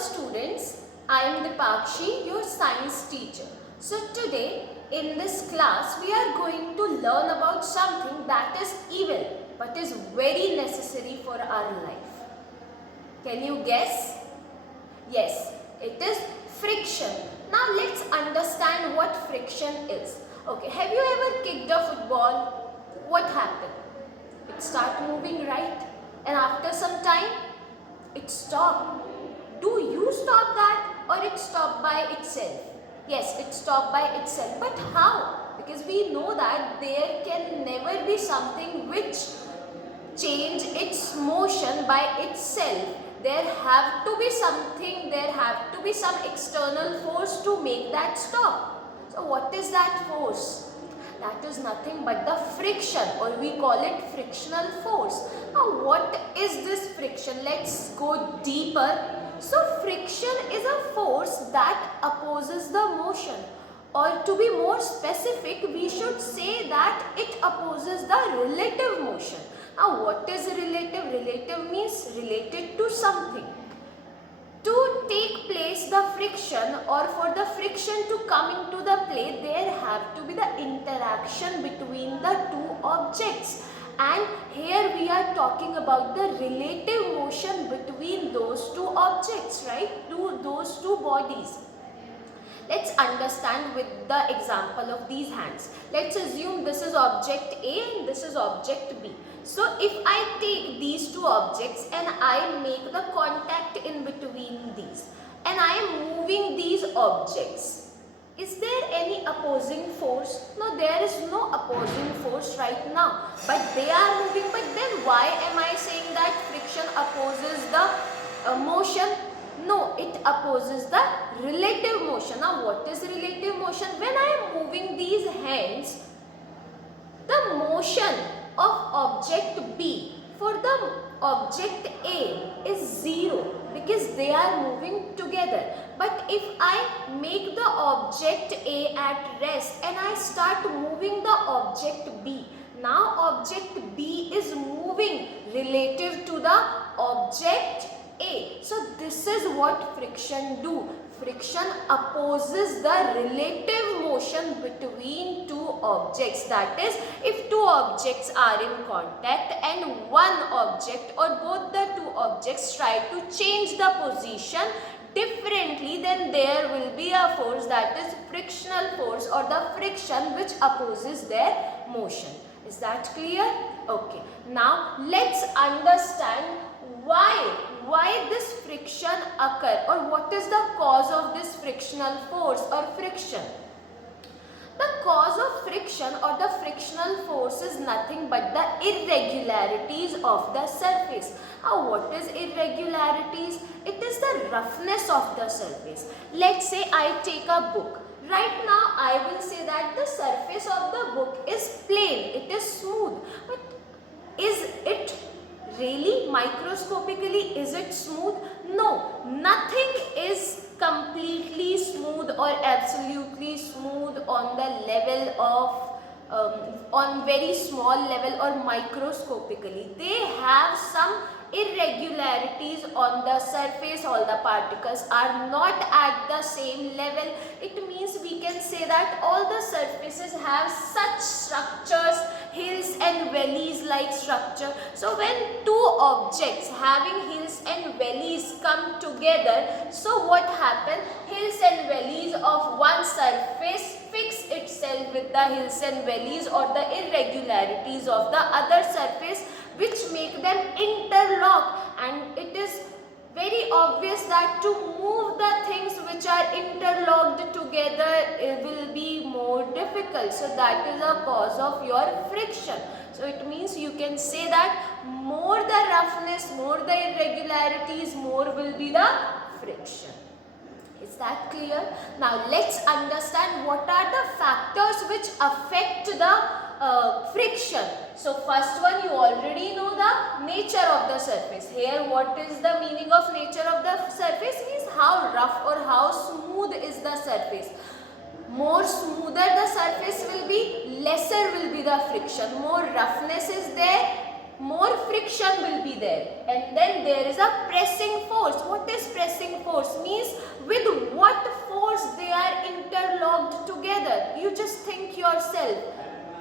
students, I am Dipakshi, your science teacher. So today in this class we are going to learn about something that is evil but is very necessary for our life. Can you guess? Yes, it is friction. Now let's understand what friction is. Okay, have you ever kicked a football? What happened? It started moving, right? And after some time, it stopped. Do you stop that or it stopped by itself? Yes, it stopped by itself. But how? Because we know that there can never be something which change its motion by itself. There have to be something, there have to be some external force to make that stop. So what is that force? That is nothing but the friction, or we call it frictional force. Now what is this friction? Let's go deeper. So friction is a force that opposes the motion, or to be more specific, we should say that it opposes the relative motion. Now what is relative? Relative means related to something. To take place the friction, or for the friction to come into the play, there have to be the interaction between the two objects. And here we are talking about the relative motion between those two objects, right? Those two bodies. Let's understand with the example of these hands. Let's assume this is object A and this is object B. So if I take these two objects and I make the contact in between these and I am moving these objects, is there any opposing force? No, there is no opposing force right now, but they are moving. But then why am I saying that friction opposes the motion? No, it opposes the relative motion. Now what is relative motion? When I am moving these hands, the motion of object B for the object A is 0 because they are moving together. But if I make the object A at rest and I start moving the object B, now object B is moving relative to the object A. So this is what friction do. Friction opposes the relative motion between two objects. That is, if two objects are in contact and one object or both the two objects try to change the position differently, then there will be a force, that is frictional force or the friction, which opposes their motion. Is that clear? Okay. Now let's understand why this friction occur, or what is the cause of this frictional force or friction. The cause of friction or the frictional force is nothing but the irregularities of the surface. Now what is irregularities? It is the roughness of the surface. Let's say I take a book. Right now I will say that the surface of the book is plain, it is smooth. But is it really microscopically, is it smooth? No, nothing is completely smooth or absolutely smooth on the level of on very small level or microscopically. They have some irregularities on the surface. All the particles are not at the same level. It means we can say that all the surfaces have such structures, hills and valleys like structure. So when two objects having hills and valleys come together, so what happens? Hills and valleys of one surface fix itself with the hills and valleys or the irregularities of the other surface, which make them interlock, and it is very obvious that to move the things which are interlocked together, it will be more difficult. So that is a cause of your friction. So it means you can say that more the roughness, more the irregularities, more will be the friction. Is that clear? Now let's understand what are the factors which affect the friction. So first one, you already know the nature of the surface. Here what is the meaning of nature of the surface? Means how rough or how smooth is the surface. More smoother the surface will be, lesser will be the friction. More roughness is there, more friction friction will be there, and then there is a pressing force. What is pressing force? Means with what force they are interlocked together. You just think yourself.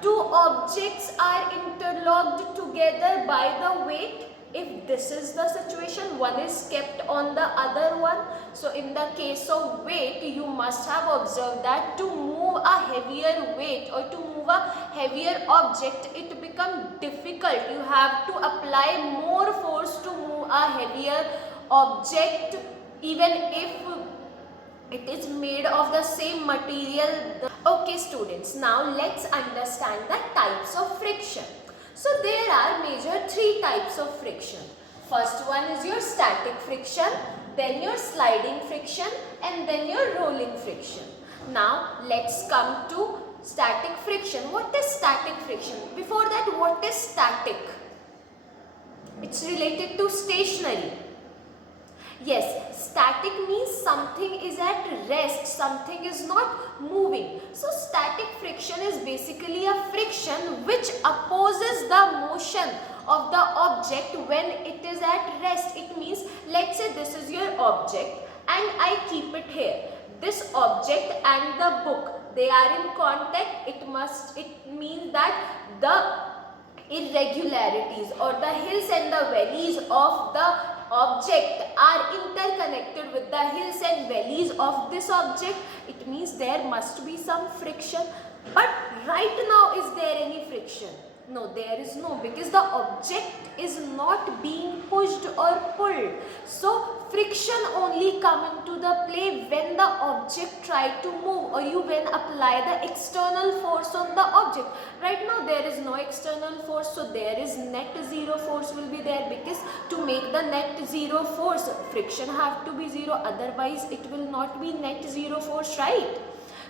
Two objects are interlocked together by the weight. If this is the situation, one is kept on the other one. So in the case of weight, you must have observed that to move a heavier weight or to move a heavier object, it becomes difficult. You have to apply more force to move a heavier object, even if it is made of the same material. Okay students, now let's understand the types of friction. So there are major three types of friction. First one is your static friction, then your sliding friction, and then your rolling friction. Now let's come to static friction. What is static friction? Before that, what is static? It's related to stationary. Yes, static means something is at rest, something is not moving. So static friction is basically a friction which opposes the motion of the object when it is at rest. It means, let's say this is your object and I keep it here. This object and the book, they are in contact. It means that the irregularities or the hills and the valleys of the object are interconnected with the hills and valleys of this object. It means there must be some friction. But right now, is there any friction? No, there is no, because the object is not being pushed or pulled. So friction only come into the play when the object try to move, or you when apply the external force on the object. Right now there is no external force, so there is net zero force will be there, because to make the net zero force, friction have to be zero, otherwise it will not be net zero force, right?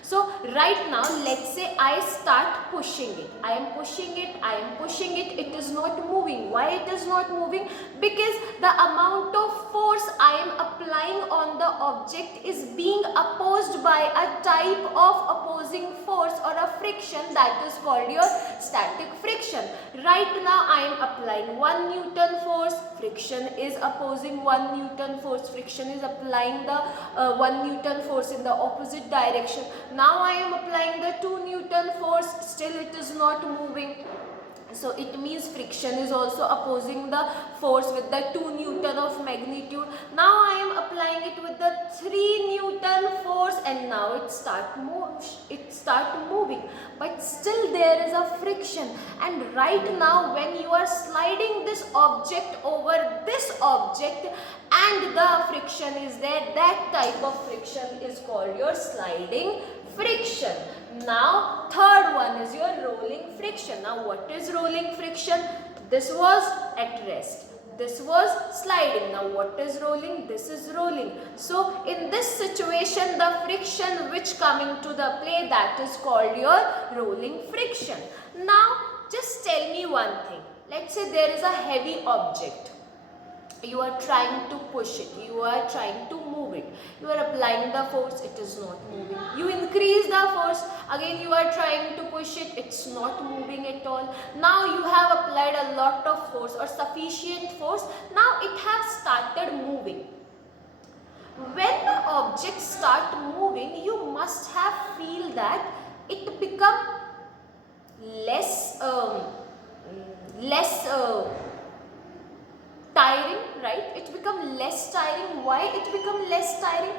So right now, let's say I start pushing it. I am pushing it, it is not moving. Why it is not moving? Because the amount of force I am applying on the object is being opposed by a type of opposing force or a friction, that is called your static friction. Right now I am applying 1 Newton force, friction is opposing 1 Newton force, friction is applying the 1 Newton force in the opposite direction. Now I am applying the 2 Newton force, still it is not moving. So it means friction is also opposing the force with the 2 Newton of magnitude. Now I am applying it with the 3 Newton force, and now it start moving. But still there is a friction, and right now when you are sliding this object over this object and the friction is there, that type of friction is called your sliding friction. Now third one is your rolling friction. Now what is rolling friction? This was at rest, this was sliding. Now what is rolling? This is rolling. So in this situation, the friction which come into the play, that is called your rolling friction. Now just tell me one thing. Let's say there is a heavy object. You are trying to push it, you are trying to move it, you are applying the force, it is not moving. You increase the force, again you are trying to push it, it's not moving at all. Now you have applied a lot of force or sufficient force, now it has started moving. When the object start moving, you must have feel that it become less tiring, right? It become less tiring. Why it become less tiring?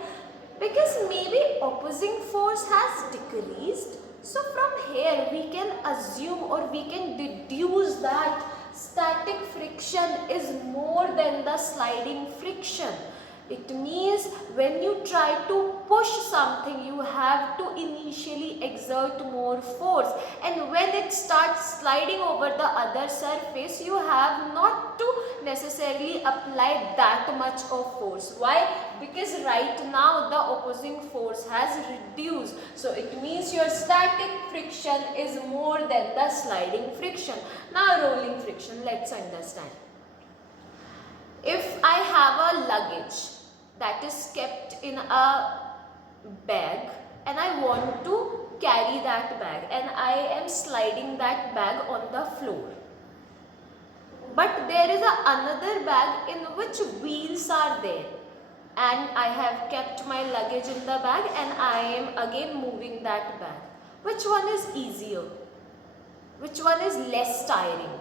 Because maybe opposing force has decreased. So from here we can assume or we can deduce that static friction is more than the sliding friction. It means when you try to push something, you have to initially exert more force, and when it starts sliding over the other surface, you have not to necessarily apply that much of force. Why? Because right now the opposing force has reduced. So it means your static friction is more than the sliding friction. Now rolling friction, let's understand. If I have a luggage that is kept in a bag and I want to carry that bag and I am sliding that bag on the floor. but there is another bag in which wheels are there, and I have kept my luggage in the bag and I am again moving that bag. Which one is easier? Which one is less tiring?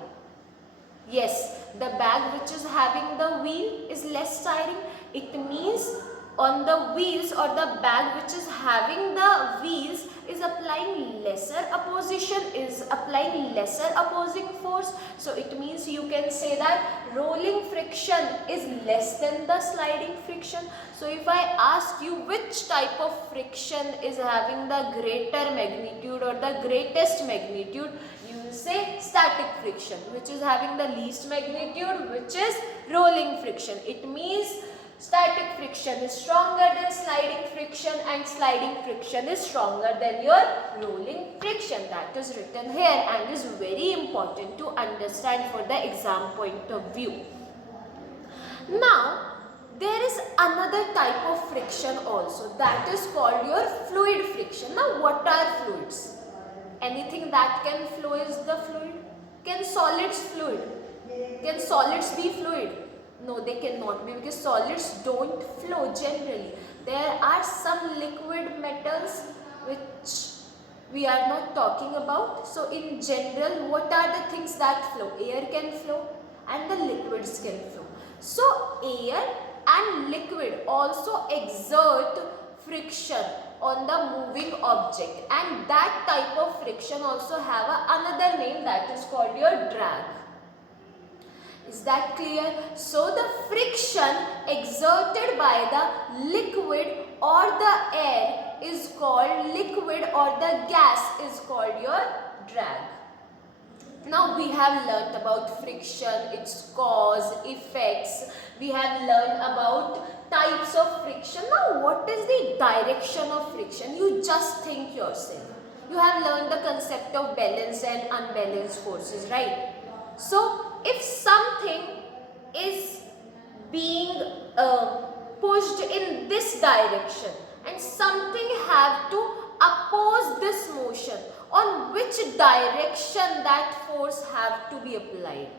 Yes, the bag which is having the wheel is less tiring. It means on the wheels, or the bag which is having the wheels is applying lesser opposing force. So it means you can say that rolling friction is less than the sliding friction. So if I ask you which type of friction is having the greater magnitude or the greatest magnitude, you will say static friction, which is having the least magnitude, which is rolling friction. It means static friction is stronger than sliding friction, and sliding friction is stronger than your rolling friction. That is written here and is very important to understand for the exam point of view. Now, there is another type of friction also, that is called your fluid friction. Now, what are fluids? Anything that can flow is the fluid. Can solids fluid? Can solids be fluid? No, they cannot be, because solids don't flow generally. There are some liquid metals which we are not talking about. So in general, what are the things that flow? Air can flow and the liquids can flow. So air and liquid also exert friction on the moving object, and that type of friction also have another name, that is called your drag. Is that clear? So the friction exerted by the liquid or the air is called liquid, or the gas is called your drag. Now we have learnt about friction, its cause, effects. We have learned about types of friction. Now what is the direction of friction? You just think yourself. You have learned the concept of balanced and unbalanced forces, right? So if something is being pushed in this direction and something have to oppose this motion, on which direction that force have to be applied?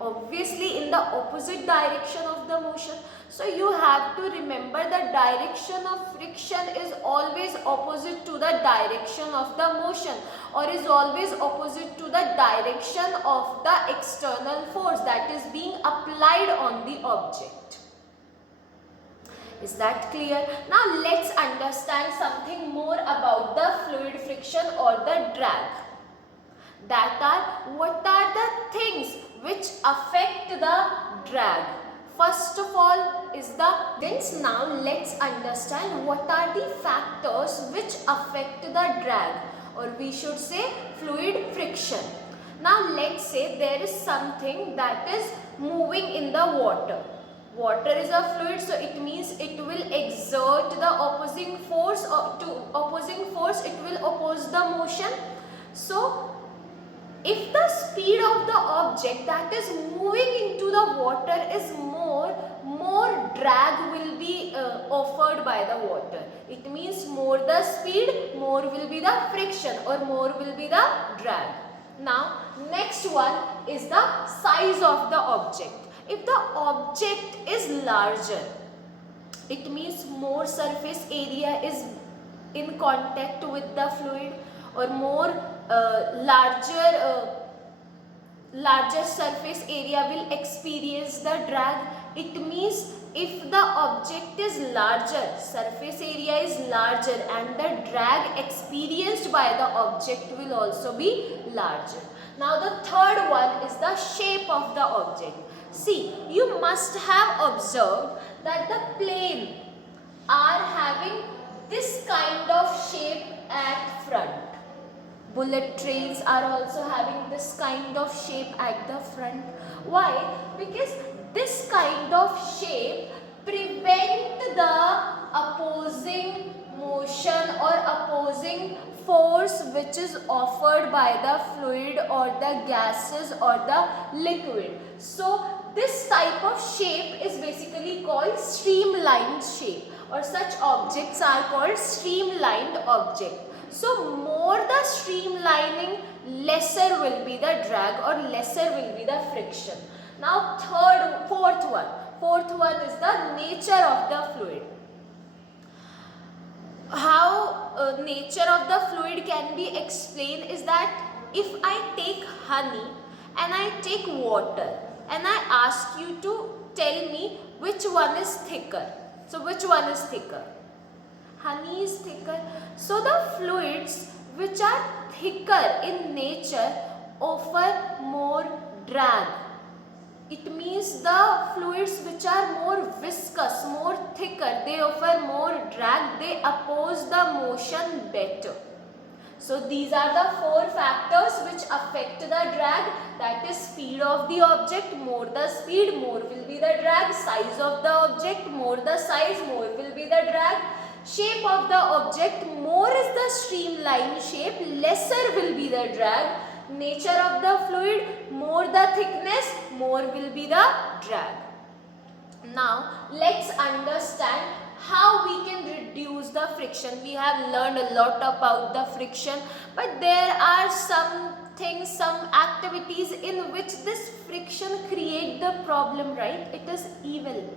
Obviously in the opposite direction of the motion. So you have to remember the direction of friction is always opposite to the direction of the motion, or is always opposite to the direction of the external force that is being applied on the object. Is that clear? Now let's understand something more about the fluid friction or the drag. That are, what are the things which affect the drag? First of all is the things. Now let's understand what are the factors which affect the drag, or we should say fluid friction. Now let's say there is something that is moving in the water. Water is a fluid, so it means it will exert the opposing force, or to opposing force it will oppose the motion. So if the speed of the object that is moving into the water is more drag will be offered by the water. It means more the speed, more will be the friction, or more will be the drag. Now next one is the size of the object. If the object is larger, it means more surface area is in contact with the fluid, or more larger surface area will experience the drag. It means if the object is larger, surface area is larger, and the drag experienced by the object will also be larger. Now the third one is the shape of the object. See, you must have observed that the plane are having this kind of shape at front. Bullet trains are also having this kind of shape at the front. Why? Because this kind of shape prevent the opposing motion or opposing force which is offered by the fluid or the gases or the liquid. So this type of shape is basically called streamlined shape, or such objects are called streamlined object. So more the streamlining, lesser will be the drag, or lesser will be the friction. Now fourth one is the nature of the fluid. How nature of the fluid can be explained is that if I take honey and I take water and I ask you to tell me which one is thicker. So which one is thicker? Honey is thicker. So the fluids which are thicker in nature offer more drag. It means the fluids which are more viscous, more thicker, they offer more drag, they oppose the motion better. So these are the four factors which affect the drag, that is speed of the object, more the speed, more will be the drag, size of the object, more the size, more will be the drag, shape of the object, more is the streamlined shape, lesser will be the drag, nature of the fluid, more the thickness, more will be the drag. Now let's understand how we can reduce the friction. We have learned a lot about the friction, but there are some things, some activities in which this friction create the problem, right? It is evil.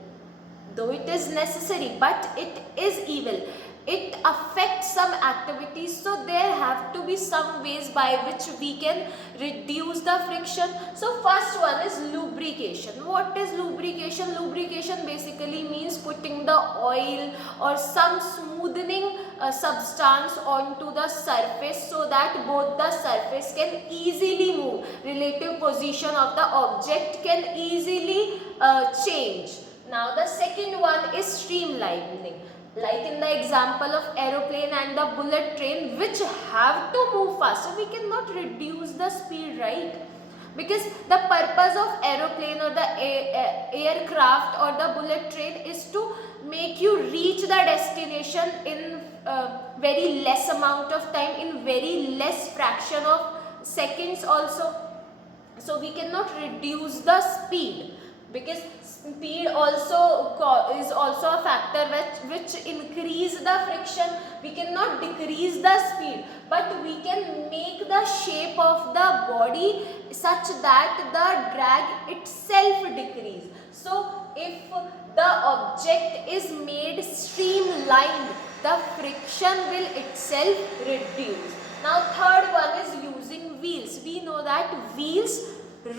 Though it is necessary, but it is evil. It affects some activities, so there have to be some ways by which we can reduce the friction. So first one is lubrication. What is lubrication? Lubrication basically means putting the oil or some smoothing substance onto the surface so that both the surface can easily move. Relative position of the object can easily change. Now the second one is streamlining. Like in the example of aeroplane and the bullet train, which have to move fast. So we cannot reduce the speed, right? Because the purpose of aeroplane or the aircraft or the bullet train is to make you reach the destination in very less amount of time, in very less fraction of seconds also. So we cannot reduce the speed, because speed also is also a factor which increase the friction. We cannot decrease the speed, but we can make the shape of the body such that the drag itself decrease. So if the object is made streamlined, the friction will itself reduce. Now third one is using wheels. We know that wheels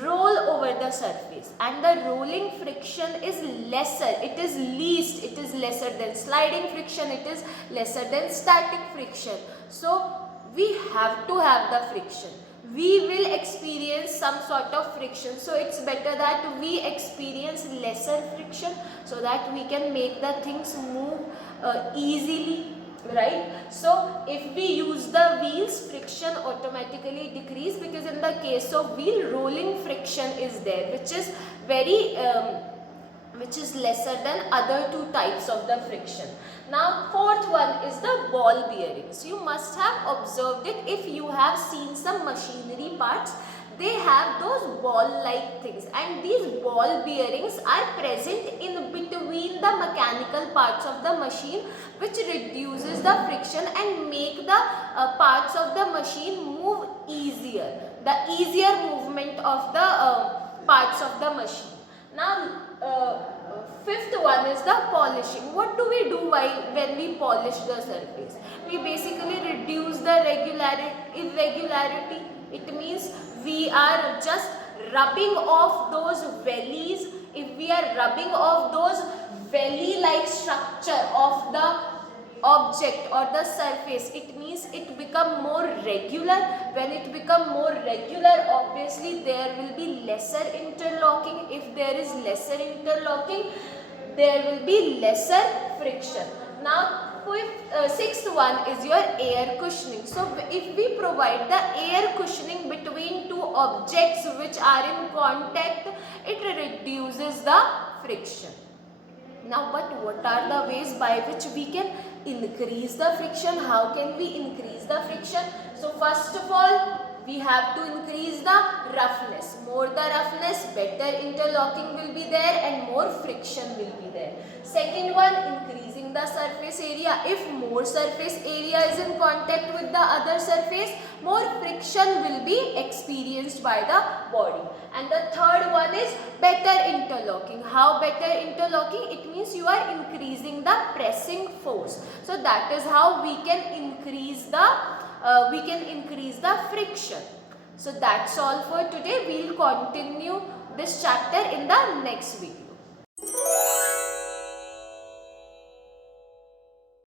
roll over the surface and the rolling friction is lesser, it is least, it is lesser than sliding friction, it is lesser than static friction. So we have to have the friction. We will experience some sort of friction, so it's better that we experience lesser friction so that we can make the things move easily, right? So if we use the wheels, friction automatically decrease, because in the case of wheel, rolling friction is there, which is very which is lesser than other two types of the friction. Now fourth one is the ball bearings. You must have observed it if you have seen some machinery parts. They have those ball like things, and these ball bearings are present in between the mechanical parts of the machine, which reduces the friction and make the parts of the machine move easier, the easier movement of the parts of the machine. Now fifth one is the polishing. What do we do when we polish the surface? We basically reduce the irregularity. It means we are just rubbing off those valleys. If we are rubbing off those valley-like structure of the object or the surface, it means it become more regular. When it become more regular, obviously there will be lesser interlocking. If there is lesser interlocking, there will be lesser friction. Now sixth one is your air cushioning. So if we provide the air cushioning between two objects which are in contact, it reduces the friction. Now, but what are the ways by which we can increase the friction? How can we increase the friction? So first of all, we have to increase the roughness. More the roughness, better interlocking will be there and more friction will be there. Second one, increasing the surface area. If more surface area is in contact with the other surface, more friction will be experienced by the body. And the third one is better interlocking. How better interlocking? It means you are increasing the pressing force. So that is how we can increase the friction. So that's all for today. We'll continue this chapter in the next video.